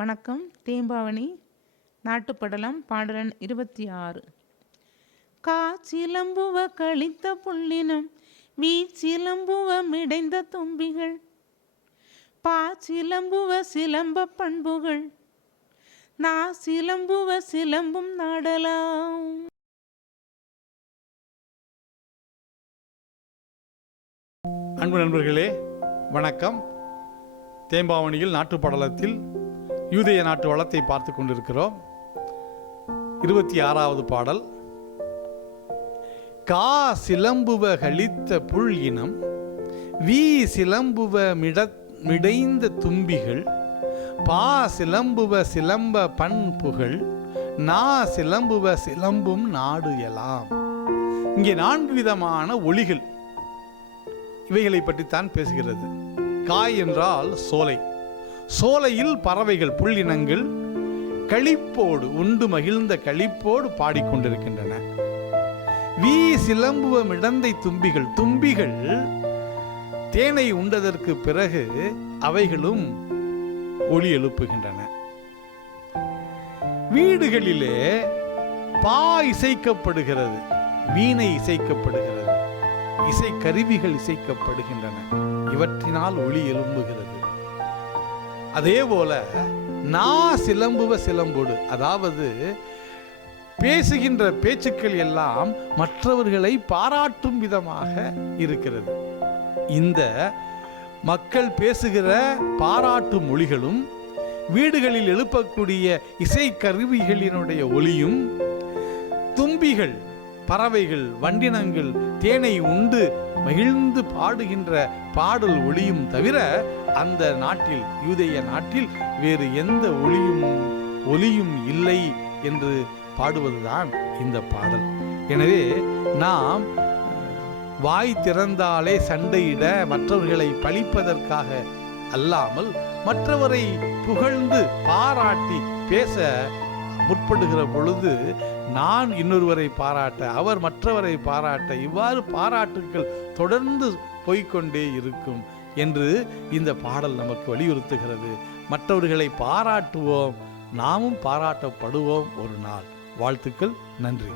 வணக்கம். தேம்பாவணி நாட்டுப்படலம் பாடலன் இருபத்தி ஆறு காச்சிலம்புவ கழித்த புள்ளினம் வீச்சிலம்புவ மிடைந்த தும்பிகள். பாச்சிலம்புவ சிலம்ப பண்புகள் நா சிலம்புவ சிலம்பும் நாடலாம். அன்பு நண்பர்களே வணக்கம். தேம்பாவணியில் நாட்டுப்படலத்தில் யூதேய நாட்டு வளத்தை பார்த்து கொண்டிருக்கிறோம். இருபத்தி ஆறாவது பாடல். கா சிலம்புவ கழித்த புல் இனம் வீ சிலம்புவ மிட மிடைந்த தும்பிகள் பா சிலம்புவ சிலம்ப பண்புகள் நா சிலம்புவ சிலம்பும் நாடு எலாம். இங்கே நான்கு விதமான ஒளிகள் இவைகளை பற்றித்தான் பேசுகிறது. காய் என்றால் சோலை. சோலையில் பறவைகள் புள்ளினங்கள் களிப்போடு உண்டு மகிழ்ந்த களிப்போடு பாடிக்கொண்டிருக்கின்றன. வீ சிலம்புவ மிடந்தை தும்பிகள் தும்பிகள் தேனை உண்டதற்கு பிறகு அவைகளும் ஒளி எழுப்புகின்றன. வீடுகளிலே பா இசைக்கப்படுகிறது வீணை இசைக்கப்படுகிறது இசை கருவிகள் இசைக்கப்படுகின்றன. இவற்றினால் ஒளி எழும்புகிறது. அதே போல நான் சிலம்புவ சிலம்போடு. அதாவது பேசுகின்ற பேச்சுக்கள் எல்லாம் மற்றவர்களை பாராட்டும் விதமாக இருக்கிறது. இந்த மக்கள் பேசுகிற பாராட்டு மொழிகளும் வீடுகளில் எழுப்பக்கூடிய இசை கருவிகளினுடைய ஒளியும் தும்பிகள் பறவைகள் வண்டினங்கள் தேனை உண்டு மகிழ்ந்து பாடுகின்ற பாடல் ஒளியும் தவிர அந்த நாட்டில் யூதேய நாட்டில் வேறு எந்த ஒளியும் ஒலியும் இல்லை என்று பாடுவதுதான் இந்த பாடல். எனவே நாம் வாய் திறந்தாலே சண்டையிட மற்றவர்களை பழிப்பதற்காக அல்லாமல் மற்றவரை புகழ்ந்து பாராட்டி பேச முற்படுகிற பொழுது நான் இன்னொருவரை பாராட்ட அவர் மற்றவரை பாராட்ட இவ்வாறு பாராட்டுக்கள் தொடர்ந்து போய்க்கொண்டே இருக்கும் என்று இந்த பாடல் நமக்கு வலியுறுத்துகிறது. மற்றவர்களை பாராட்டுவோம் நாமும் பாராட்டப்படுவோம் ஒரு நாள். வாழ்த்துக்கள் நன்றி.